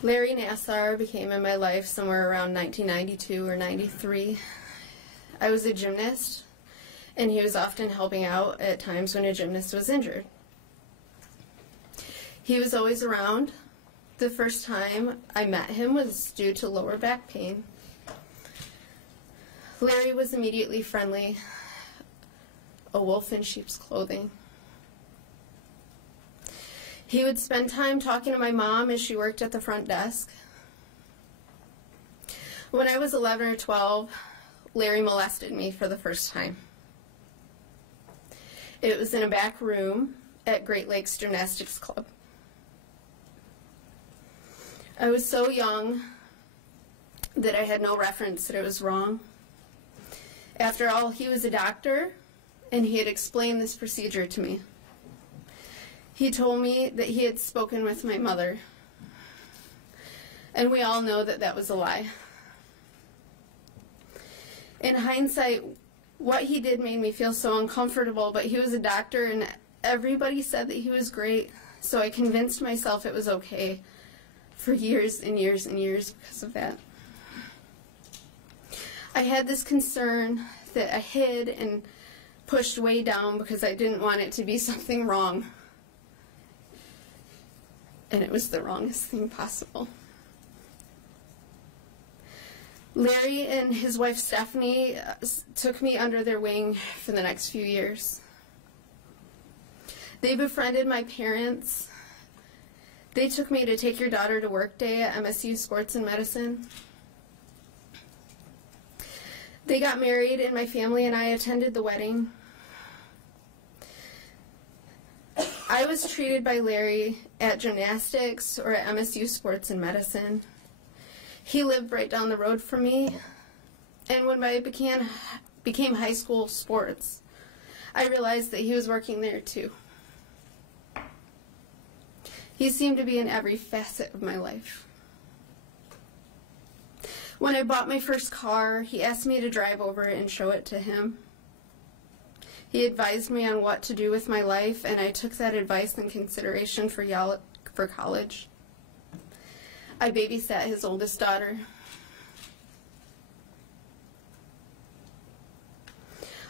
Larry Nassar became in my life somewhere around 1992 or 93. I was a gymnast, and he was often helping out at times when a gymnast was injured. He was always around. The first time I met him was due to lower back pain. Larry was immediately friendly, a wolf in sheep's clothing. He would spend time talking to my mom as she worked at the front desk. When I was 11 or 12, Larry molested me for the first time. It was in a back room at Great Lakes Gymnastics Club. I was so young that I had no reference that it was wrong. After all, he was a doctor, and he had explained this procedure to me. He told me that he had spoken with my mother, and we all know that that was a lie. In hindsight, what he did made me feel so uncomfortable, but he was a doctor, and everybody said that he was great, so I convinced myself it was okay for years and years and years because of that. I had this concern that I hid and pushed way down because I didn't want it to be something wrong. And it was the wrongest thing possible. Larry and his wife Stephanie took me under their wing for the next few years. They befriended my parents. They took me to Take Your Daughter to Work Day at MSU Sports and Medicine. They got married, and my family and I attended the wedding. I was treated by Larry at gymnastics or at MSU Sports and Medicine. He lived right down the road from me, and when I became high school sports, I realized that he was working there too. He seemed to be in every facet of my life. When I bought my first car, he asked me to drive over it and show it to him. He advised me on what to do with my life, and I took that advice in consideration for college. I babysat his oldest daughter.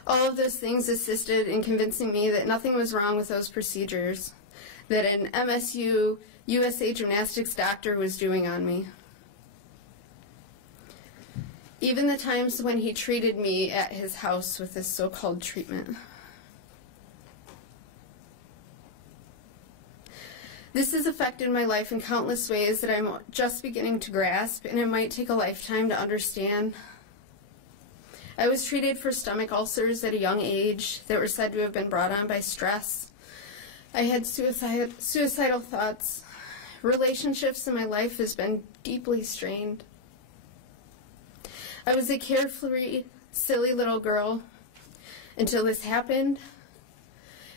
All of those things assisted in convincing me that nothing was wrong with those procedures that an MSU USA gymnastics doctor was doing on me. Even the times when he treated me at his house with this so-called treatment. This has affected my life in countless ways that I'm just beginning to grasp, and it might take a lifetime to understand. I was treated for stomach ulcers at a young age that were said to have been brought on by stress. I had suicidal thoughts. Relationships in my life has been deeply strained. I was a carefree, silly little girl until this happened,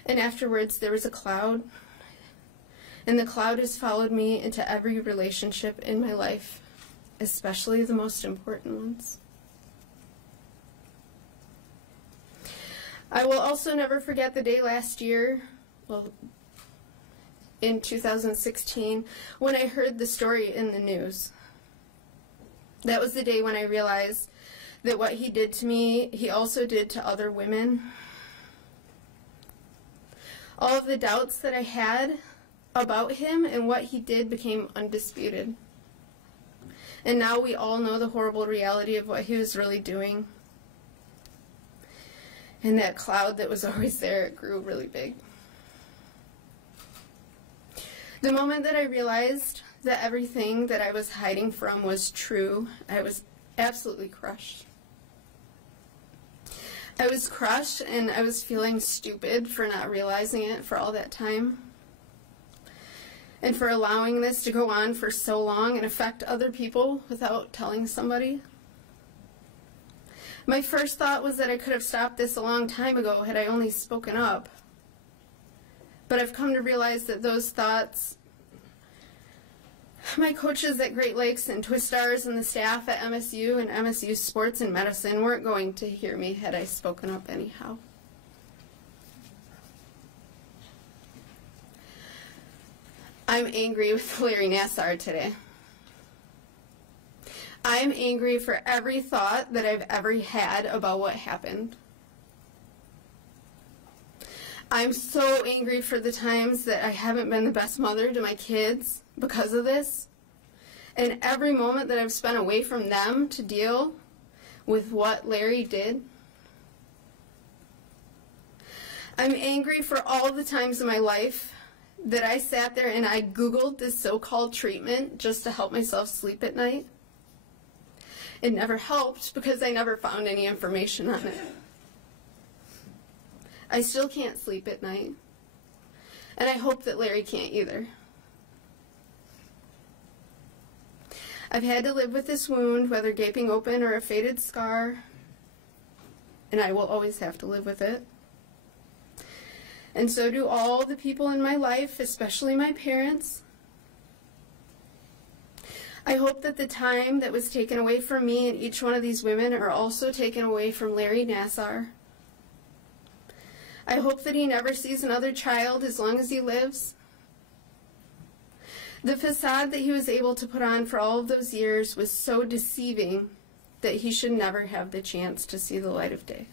and afterwards there was a cloud, and the cloud has followed me into every relationship in my life, especially the most important ones. I will also never forget the day last year, well, in 2016, when I heard the story in the news. That was the day when I realized that what he did to me, he also did to other women. All of the doubts that I had about him and what he did became undisputed. And now we all know the horrible reality of what he was really doing. And that cloud that was always there, it grew really big. The moment that I realized that everything that I was hiding from was true, I was absolutely crushed. I was crushed, and I was feeling stupid for not realizing it for all that time, and for allowing this to go on for so long and affect other people without telling somebody. My first thought was that I could have stopped this a long time ago had I only spoken up. But I've come to realize that those thoughts, my coaches at Great Lakes and Twistars and the staff at MSU and MSU Sports and Medicine weren't going to hear me had I spoken up anyhow. I'm angry with Larry Nassar today. I'm angry for every thought that I've ever had about what happened. I'm so angry for the times that I haven't been the best mother to my kids because of this, and every moment that I've spent away from them to deal with what Larry did. I'm angry for all the times in my life that I sat there and I Googled this so-called treatment just to help myself sleep at night. It never helped because I never found any information on it. I still can't sleep at night, and I hope that Larry can't either. I've had to live with this wound, whether gaping open or a faded scar, and I will always have to live with it. And so do all the people in my life, especially my parents. I hope that the time that was taken away from me and each one of these women are also taken away from Larry Nassar. I hope that he never sees another child as long as he lives. The facade that he was able to put on for all of those years was so deceiving that he should never have the chance to see the light of day.